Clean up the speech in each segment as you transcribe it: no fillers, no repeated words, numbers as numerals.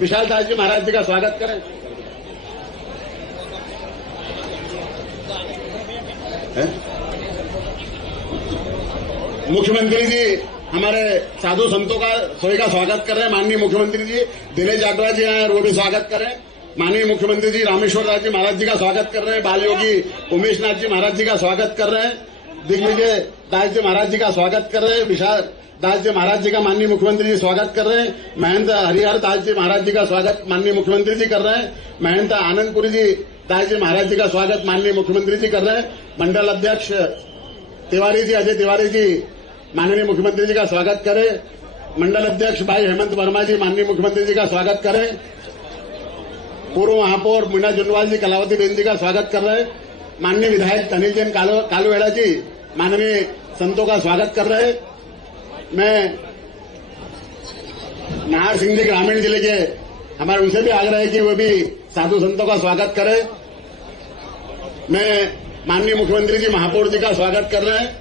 विशाल दास जी महाराज जी का स्वागत करें। मुख्यमंत्री जी हमारे साधु संतों का सभी का स्वागत कर रहे हैं। माननीय मुख्यमंत्री जी दिनेश जाटवा जी आए, वो भी स्वागत करें। माननीय मुख्यमंत्री जी रामेश्वर दास जी महाराज जी का स्वागत कर रहे हैं। बाल योगी उमेश नाथ जी महाराज जी का स्वागत कर रहे हैं। दिग्विजय दास जी महाराज जी का स्वागत कर रहे हैं। विशाल दास जी महाराज जी का माननीय मुख्यमंत्री जी स्वागत कर रहे हैं। महंत हरिहर दास जी महाराज जी का स्वागत माननीय मुख्यमंत्री जी कर रहे हैं। महंत आनंदपुरी जी दास जी महाराज जी का स्वागत माननीय मुख्यमंत्री जी कर रहे हैं। मंडल अध्यक्ष तिवारी जी अजय तिवारी जी माननीय मुख्यमंत्री जी का स्वागत करें। मंडल अध्यक्ष भाई हेमंत वर्मा जी माननीय मुख्यमंत्री जी का स्वागत करें। पूर्व महापौर मीना जुनवाल जी कलावती बेन जी का स्वागत कर रहे हैं। माननीय विधायक अनिल जैन कालूवेड़ा जी माननीय संतों का स्वागत कर रहे हैं। मैं नाहर सिंह जी ग्रामीण जिले के हमारे उनसे भी आग्रह है कि वो भी साधु संतों का स्वागत करें। मैं माननीय मुख्यमंत्री जी महापौर जी का स्वागत कर रहे हैं।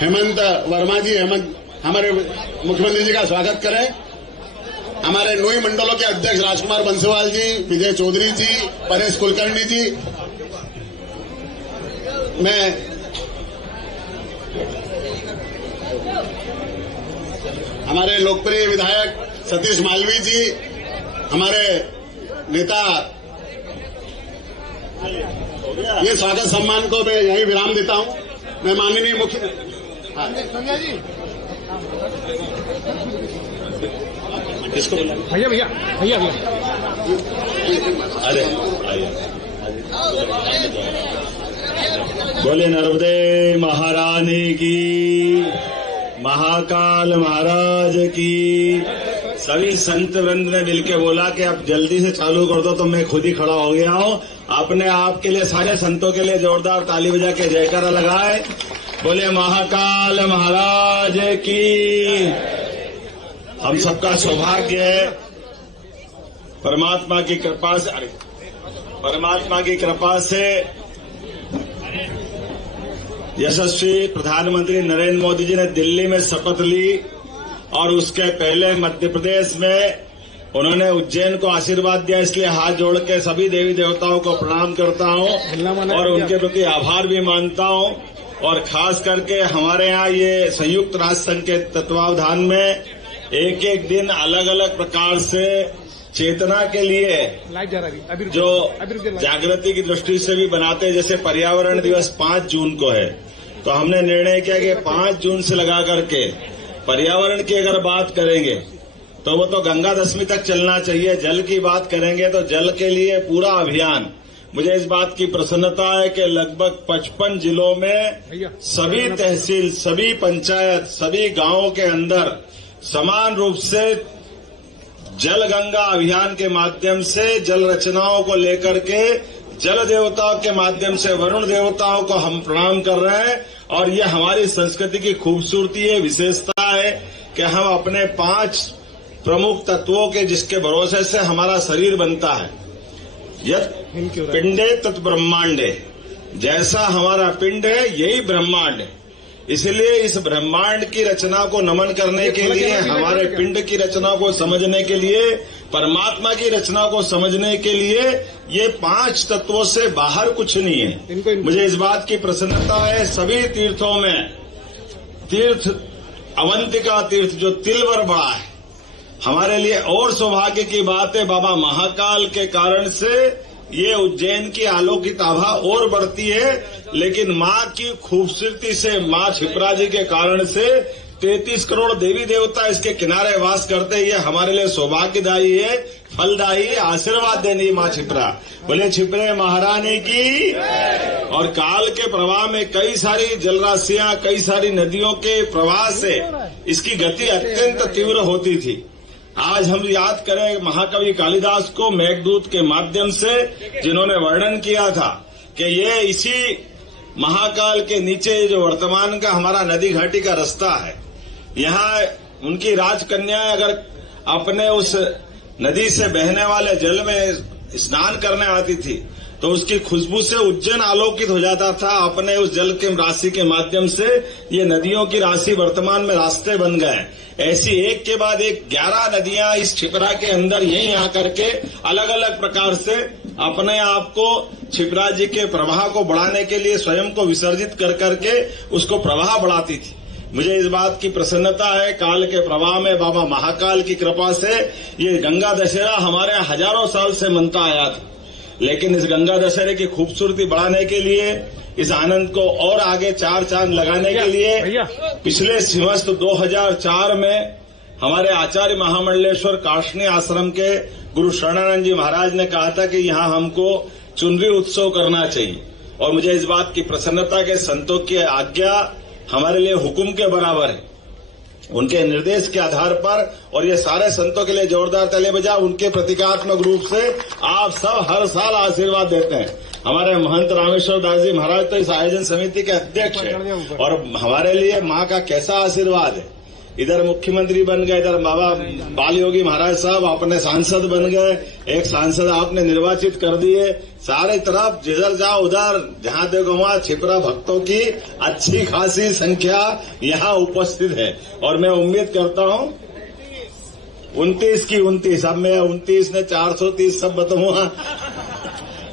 हेमंत वर्मा जी हमारे मुख्यमंत्री जी का स्वागत करें। हमारे नोई मंडलों के अध्यक्ष राजकुमार बंसीवाल जी, विजय चौधरी जी, परेश कुलकर्णी जी, मैं हमारे लोकप्रिय विधायक सतीश मालवी जी, हमारे नेता, ये स्वागत सम्मान को मैं यही विराम देता हूं। मैं माननीय मुख्य संजय जी किसको बोला? भैया भैया भैया भैया अरे बोले नर्मदे महारानी की, महाकाल महाराज की। सभी संत वृंद ने मिलकर बोला कि अब जल्दी से चालू कर दो, तो मैं खुद ही खड़ा हो गया हूं। अपने आप के लिए, सारे संतों के लिए जोरदार ताली बजा के जयकारा लगाए। बोले महाकाल महाराज की। हम सबका सौभाग्य है परमात्मा की कृपा से यशस्वी प्रधानमंत्री नरेंद्र मोदी जी ने दिल्ली में शपथ ली और उसके पहले मध्य प्रदेश में उन्होंने उज्जैन को आशीर्वाद दिया। इसलिए हाथ जोड़ के सभी देवी देवताओं को प्रणाम करता हूं और उनके प्रति आभार भी मानता हूं। और खास करके हमारे यहाँ ये संयुक्त राष्ट्र संघ के तत्वावधान में एक एक दिन अलग अलग प्रकार से चेतना के लिए जो जागृति की दृष्टि से भी बनाते हैं। जैसे पर्यावरण दिवस 5 जून को है, तो हमने निर्णय किया कि 5 जून से लगा करके पर्यावरण की अगर बात करेंगे तो वो तो गंगा दशमी तक चलना चाहिए। जल की बात करेंगे तो जल के लिए पूरा अभियान। मुझे इस बात की प्रसन्नता है कि लगभग 55 जिलों में सभी तहसील, सभी पंचायत, सभी गांवों के अंदर समान रूप से जल गंगा अभियान के माध्यम से जल रचनाओं को लेकर के जल देवताओं के माध्यम से वरुण देवताओं को हम प्रणाम कर रहे हैं। और ये हमारी संस्कृति की खूबसूरती है, विशेषता है कि हम अपने 5 प्रमुख तत्वों के जिसके भरोसे से हमारा शरीर बनता है। यत् पिंडे तत् ब्रह्मांडे, जैसा हमारा पिंड है यही ब्रह्मांड है। इसलिए इस ब्रह्मांड की रचना को नमन करने के लिए, हमारे पिंड की रचना को समझने के लिए, परमात्मा की रचना को समझने के लिए ये 5 तत्वों से बाहर कुछ नहीं है। मुझे इस बात की प्रसन्नता है सभी तीर्थों में, तीर्थ अवंतिका तीर्थ जो तिलवर बड़ा है, हमारे लिए और सौभाग्य की बात है। बाबा महाकाल के कारण से ये उज्जैन की अलौकिक आभा और बढ़ती है। लेकिन माँ की खूबसूरती से, माँ क्षिप्रा जी के कारण से 33 करोड़ देवी देवता इसके किनारे वास करते। ये हमारे लिए सौभाग्यदायी है, फलदायी है, आशीर्वाद देनी माँ क्षिप्रा। बोले क्षिप्रे महारानी की। और काल के प्रवाह में कई सारी जलराशियां, कई सारी नदियों के प्रवाह से इसकी गति अत्यंत तीव्र होती थी। आज हम याद करें महाकवि कालिदास को मेघदूत के माध्यम से, जिन्होंने वर्णन किया था कि ये इसी महाकाल के नीचे जो वर्तमान का हमारा नदी घाटी का रास्ता है, यहाँ उनकी राजकन्याएं अगर अपने उस नदी से बहने वाले जल में स्नान करने आती थी तो उसकी खुशबू से उज्जैन आलोकित हो जाता था। अपने उस जल के राशि के माध्यम से ये नदियों की राशि वर्तमान में रास्ते बन गए। ऐसी एक के बाद एक 11 नदियां इस छिपरा के अंदर यहीं आकर के अलग अलग प्रकार से अपने आप को छिपरा जी के प्रवाह को बढ़ाने के लिए स्वयं को विसर्जित कर करके उसको प्रवाह बढ़ाती थी। मुझे इस बात की प्रसन्नता है, काल के प्रवाह में बाबा महाकाल की कृपा से ये गंगा दशहरा हमारे हजारों साल से मनता आया था। लेकिन इस गंगा दशहरे की खूबसूरती बढ़ाने के लिए, इस आनंद को और आगे 4 चांद लगाने के लिए पिछले सिंहस्थ 2004 में हमारे आचार्य महामंडलेश्वर काशनी आश्रम के गुरु शरणानंद जी महाराज ने कहा था कि यहाँ हमको चुनरी उत्सव करना चाहिए। और मुझे इस बात की प्रसन्नता के संतों की आज्ञा हमारे लिए हुक्म के बराबर है। उनके निर्देश के आधार पर और ये सारे संतों के लिए जोरदार ताली बजा। उनके प्रतीकात्मक रूप से आप सब हर साल आशीर्वाद देते हैं। हमारे महंत रामेश्वर दास जी महाराज तो इस आयोजन समिति के अध्यक्ष हैं और हमारे लिए माँ का कैसा आशीर्वाद है। इधर मुख्यमंत्री बन गए, इधर बाबा बाल योगी महाराज साहब अपने सांसद बन गए, एक सांसद आपने निर्वाचित कर दिए। सारे तरफ जिधर जाओ उधर जहां देखो वहां छिपरा भक्तों की अच्छी खासी संख्या यहाँ उपस्थित है। और मैं उम्मीद करता हूँ 29 की 29, अब मैं 29 ने 430 सब बताऊंगा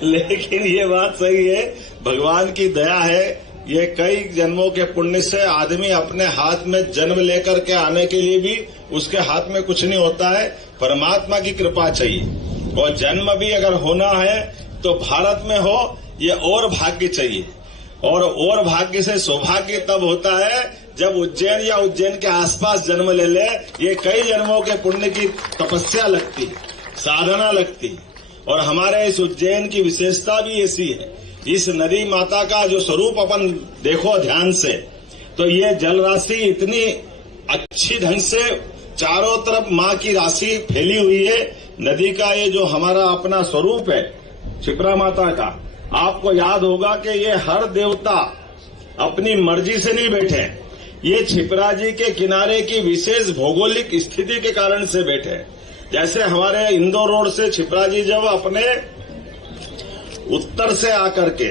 लेकिन ये बात सही है, भगवान की दया है। ये कई जन्मों के पुण्य से आदमी अपने हाथ में जन्म लेकर के आने के लिए भी उसके हाथ में कुछ नहीं होता है, परमात्मा की कृपा चाहिए। और जन्म भी अगर होना है तो भारत में हो, ये और भाग्य चाहिए। और भाग्य से सौभाग्य तब होता है जब उज्जैन या उज्जैन के आसपास जन्म ले ले। ये कई जन्मों के पुण्य की तपस्या लगती है, साधना लगती है। और हमारे इस उज्जैन की विशेषता भी ऐसी है, इस नदी माता का जो स्वरूप अपन देखो ध्यान से, तो ये जल राशि इतनी अच्छी ढंग से चारों तरफ माँ की राशि फैली हुई है। नदी का ये जो हमारा अपना स्वरूप है छिपरा माता का, आपको याद होगा कि ये हर देवता अपनी मर्जी से नहीं बैठे, ये छिपरा जी के किनारे की विशेष भौगोलिक स्थिति के कारण से बैठे। जैसे हमारे इंदौर रोड से छिपरा जी जब अपने उत्तर से आकर के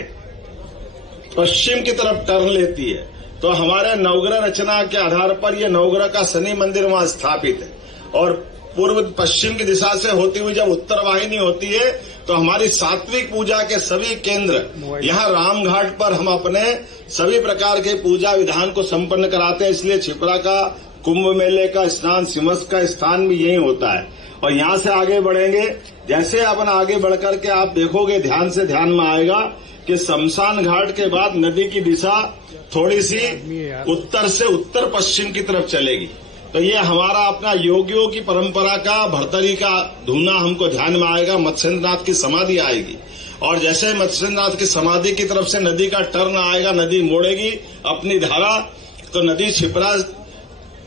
पश्चिम की तरफ टर्न लेती है तो हमारे नवग्रह रचना के आधार पर यह नवग्रह का शनि मंदिर वहां स्थापित है। और पूर्व पश्चिम की दिशा से होती हुई जब उत्तर वाहिनी होती है तो हमारी सात्विक पूजा के सभी केंद्र यहाँ रामघाट पर हम अपने सभी प्रकार के पूजा विधान को संपन्न कराते हैं। इसलिए छिपरा का कुंभ मेले का स्नान, सिमस का स्थान भी यही होता है। और यहाँ से आगे बढ़ेंगे, जैसे अपन आगे बढ़कर के आप देखोगे, ध्यान में आएगा कि शमशान घाट के बाद नदी की दिशा थोड़ी सी उत्तर से उत्तर पश्चिम की तरफ चलेगी। तो ये हमारा अपना योगियों की परंपरा का भरतरी का धूना हमको ध्यान में आएगा। मत्स्येंद्रनाथ की समाधि आएगी और जैसे मत्स्येंद्रनाथ की समाधि की तरफ से नदी का टर्न आएगा, नदी मोड़ेगी अपनी धारा, तो नदी छिपरा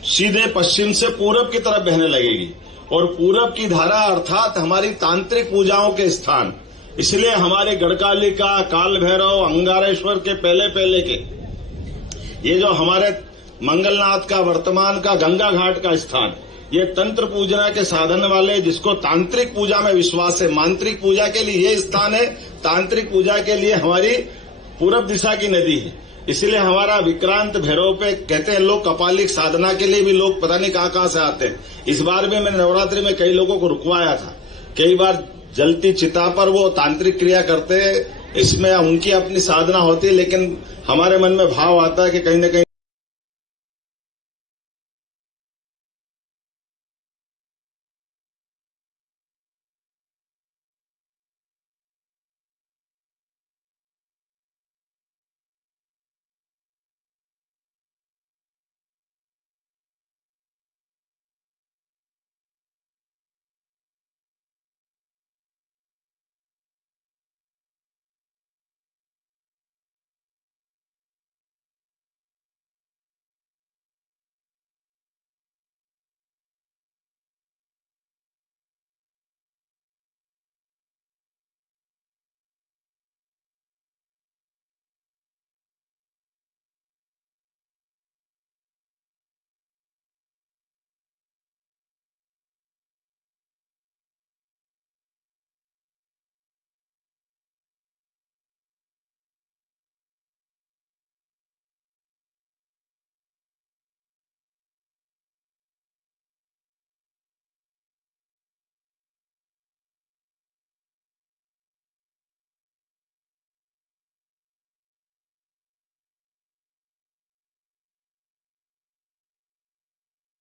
सीधे पश्चिम से पूरब की तरफ बहने लगेगी। और पूरब की धारा अर्थात हमारी तांत्रिक पूजाओं के स्थान, इसलिए हमारे गढ़कालिका, काल भैरव, अंगारेश्वर के पहले के ये जो हमारे मंगलनाथ का वर्तमान का गंगा घाट का स्थान, ये तंत्र पूजना के साधन वाले, जिसको तांत्रिक पूजा में विश्वास है, मांत्रिक पूजा के लिए ये स्थान है, तांत्रिक पूजा के लिए हमारी पूरब दिशा की नदी है। इसलिए हमारा विक्रांत भैरव पे कहते हैं लोग, कपालिक साधना के लिए भी लोग पता नहीं कहाँ से आते हैं। इस बार भी मैंने नवरात्रि में कई लोगों को रुकवाया था। कई बार जलती चिता पर वो तांत्रिक क्रिया करते हैं, इसमें उनकी अपनी साधना होती है, लेकिन हमारे मन में भाव आता है कि कहीं न कहीं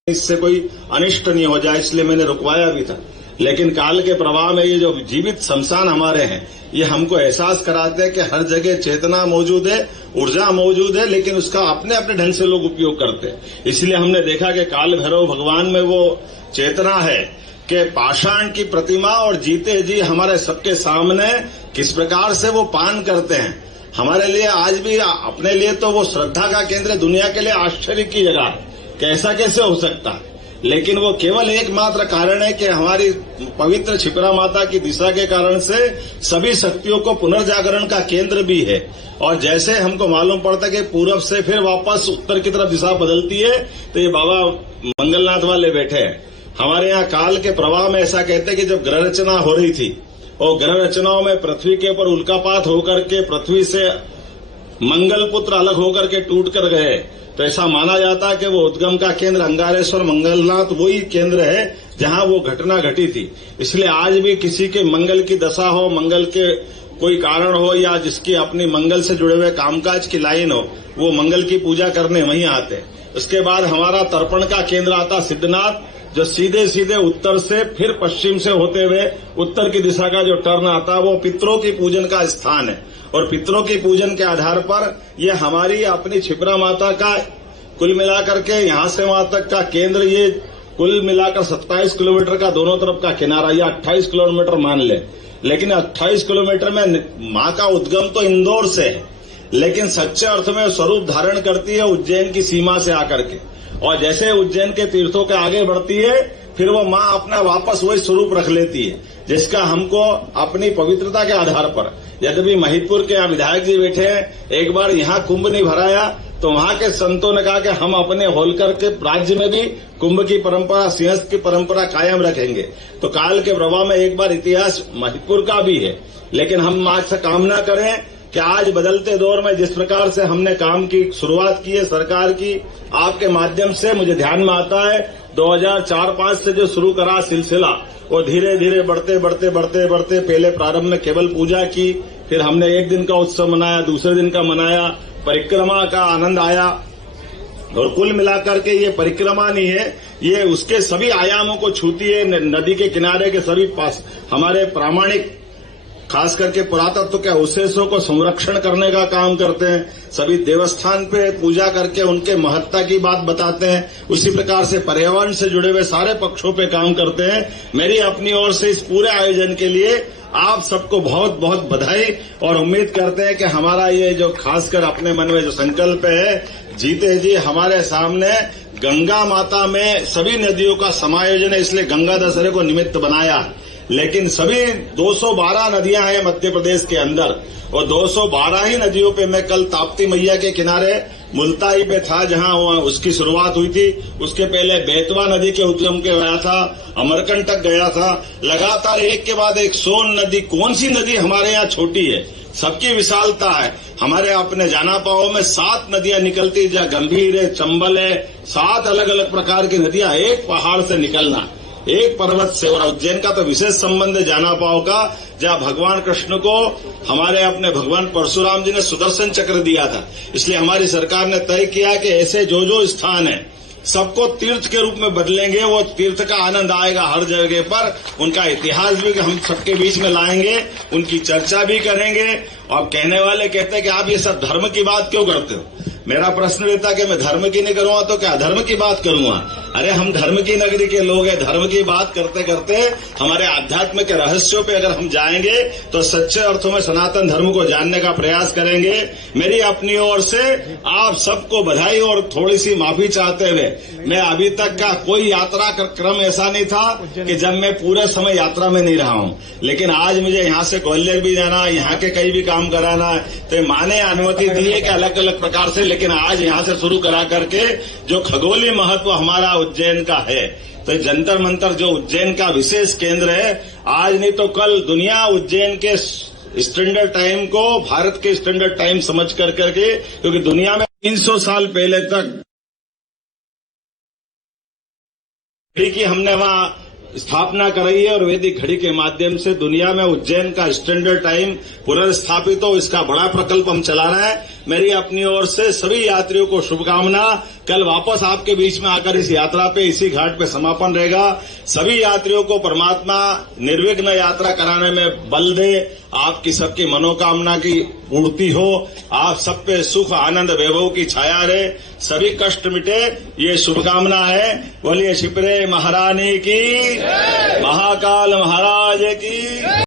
इससे कोई अनिष्ट नहीं हो जाए, इसलिए मैंने रुकवाया भी था। लेकिन काल के प्रवाह में ये जो जीवित शमशान हमारे हैं, ये हमको एहसास कराते हैं कि हर जगह चेतना मौजूद है, ऊर्जा मौजूद है, लेकिन उसका अपने अपने ढंग से लोग उपयोग करते हैं। इसलिए हमने देखा कि काल भैरव भगवान में वो चेतना है कि पाषाण की प्रतिमा और जीते जी हमारे सबके सामने किस प्रकार से वो पान करते हैं। हमारे लिए आज भी अपने लिए तो वो श्रद्धा का केंद्र, दुनिया के लिए आश्चर्य की जगह है कि ऐसा कैसे हो सकता है। लेकिन वो केवल एकमात्र कारण है कि हमारी पवित्र क्षिप्रा माता की दिशा के कारण से सभी शक्तियों को पुनर्जागरण का केंद्र भी है। और जैसे हमको मालूम पड़ता है कि पूरब से फिर वापस उत्तर की तरफ दिशा बदलती है, तो ये बाबा मंगलनाथ वाले बैठे हैं। हमारे यहाँ काल के प्रवाह में ऐसा कहते हैं कि जब ग्रह रचना हो रही थी और ग्रह रचनाओं में पृथ्वी के ऊपर उल्कापात होकर के पृथ्वी से मंगल पुत्र अलग होकर के टूट कर गए, तो ऐसा माना जाता है कि वो उद्गम का केंद्र अंगारेश्वर मंगलनाथ वही केंद्र है जहां वो घटना घटी थी। इसलिए आज भी किसी के मंगल की दशा हो, मंगल के कोई कारण हो, या जिसकी अपनी मंगल से जुड़े हुए कामकाज की लाइन हो, वो मंगल की पूजा करने वहीं आते हैं। उसके बाद हमारा तर्पण का केंद्र आता सिद्धनाथ, जो सीधे सीधे उत्तर से फिर पश्चिम से होते हुए उत्तर की दिशा का जो टर्न आता है, वो पितरों की पूजन का स्थान है। और पितरों की पूजन के आधार पर ये हमारी अपनी क्षिप्रा माता का कुल मिलाकर के यहां से वहां तक का केंद्र, ये कुल मिलाकर 27 किलोमीटर का दोनों तरफ का किनारा, या 28 किलोमीटर मान ले। लेकिन 28 किलोमीटर में मां का उद्गम तो इंदौर से है, लेकिन सच्चे अर्थ में स्वरूप धारण करती है उज्जैन की सीमा से आकर के। और जैसे उज्जैन के तीर्थों के आगे बढ़ती है, फिर वो मां अपना वापस वही स्वरूप रख लेती है, जिसका हमको अपनी पवित्रता के आधार पर, यद्यपि महिदपुर के यहाँ विधायक जी बैठे हैं, एक बार यहाँ कुंभ नहीं भराया तो वहां के संतों ने कहा कि हम अपने होलकर के राज्य में भी कुंभ की परंपरा, सिंहस्थ की परंपरा कायम रखेंगे। तो काल के प्रवाह में एक बार इतिहास महिदपुर का भी है। लेकिन हम आज से कामना करें कि आज बदलते दौर में जिस प्रकार से हमने काम की शुरुआत की है सरकार की, आपके माध्यम से मुझे ध्यान में आता है 2004-05 से जो शुरू करा सिलसिला, वो धीरे धीरे बढ़ते पहले प्रारंभ में केवल पूजा की, फिर हमने एक दिन का उत्सव मनाया, दूसरे दिन का मनाया, परिक्रमा का आनंद आया। और कुल मिलाकर के ये परिक्रमा नहीं है, ये उसके सभी आयामों को छूती है। नदी के किनारे के सभी पास हमारे प्रामाणिक, खास करके पुरातत्व के अवशेषों को संरक्षण करने का काम करते हैं। सभी देवस्थान पे पूजा करके उनके महत्ता की बात बताते हैं। उसी प्रकार से पर्यावरण से जुड़े हुए सारे पक्षों पे काम करते हैं। मेरी अपनी ओर से इस पूरे आयोजन के लिए आप सबको बहुत बहुत बधाई, और उम्मीद करते हैं कि हमारा ये जो खासकर अपने मन में जो संकल्प है, जीते जी हमारे सामने गंगा माता में सभी नदियों का समायोजन है, इसलिए गंगा दशहरे को निमित्त बनाया। लेकिन सभी 212 नदियां हैं मध्य प्रदेश के अंदर, और 212 ही नदियों पे मैं कल ताप्ती मैया के किनारे मुल्ताई पे था, जहां उसकी शुरुआत हुई थी। उसके पहले बेतवा नदी के उद्गम के गया था, अमरकंटक गया था, लगातार एक के बाद एक सोन नदी। कौन सी नदी हमारे यहाँ छोटी है? सबकी विशालता है। हमारे अपने जानापाओं में 7 नदियां निकलती, जहाँ गंभीर है, चंबल है, 7 अलग अलग प्रकार की नदियां एक पहाड़ से निकलना, एक पर्वत से। और उज्जैन का तो विशेष संबंध है जानापाव का, जहाँ भगवान कृष्ण को हमारे अपने भगवान परशुराम जी ने सुदर्शन चक्र दिया था। इसलिए हमारी सरकार ने तय किया कि ऐसे जो स्थान है सबको तीर्थ के रूप में बदलेंगे। वो तीर्थ का आनंद आएगा हर जगह पर, उनका इतिहास भी हम सबके बीच में लाएंगे, उनकी चर्चा भी करेंगे। और कहने वाले कहते हैं कि आप ये सब धर्म की बात क्यों करते हो? मेरा प्रश्न रहता कि मैं धर्म की नहीं करूंगा तो क्या धर्म की बात करूंगा? अरे हम धर्म की नगरी के लोग हैं। धर्म की बात करते करते हमारे आध्यात्म के रहस्यों पे अगर हम जाएंगे तो सच्चे अर्थों में सनातन धर्म को जानने का प्रयास करेंगे। मेरी अपनी ओर से आप सबको बधाई और थोड़ी सी माफी चाहते हुए, मैं अभी तक का कोई यात्रा का क्रम ऐसा नहीं था कि जब मैं पूरे समय यात्रा में नहीं रहा हूं। लेकिन आज मुझे यहाँ से ग्वालियर भी जाना, यहाँ के कई भी काम कराना है, तो मां ने अनुमति दी है कि अलग अलग प्रकार से। लेकिन आज यहाँ से शुरू करा करके जो खगोलीय महत्व हमारा उज्जैन का है, तो जंतर मंतर जो उज्जैन का विशेष केंद्र है, आज नहीं तो कल दुनिया उज्जैन के स्टैंडर्ड टाइम को भारत के स्टैंडर्ड टाइम समझ कर करके, क्योंकि दुनिया में 300 साल पहले तक की हमने वहां स्थापना कराई है, और वैदिक घड़ी के माध्यम से दुनिया में उज्जैन का स्टैंडर्ड टाइम पुनर्स्थापित हो, इसका बड़ा प्रकल्प हम चला रहे हैं। मेरी अपनी ओर से सभी यात्रियों को शुभकामना। कल वापस आपके बीच में आकर इस यात्रा पे, इसी घाट पे समापन रहेगा। सभी यात्रियों को परमात्मा निर्विघ्न यात्रा कराने में बल दे, आपकी सबकी मनोकामना की पूर्ति हो, आप सब पे सुख आनंद वैभव की छाया रहे, सभी कष्ट मिटे, ये शुभकामना है। बोलिए शिप्रे महारानी की, महाकाल महाराज की।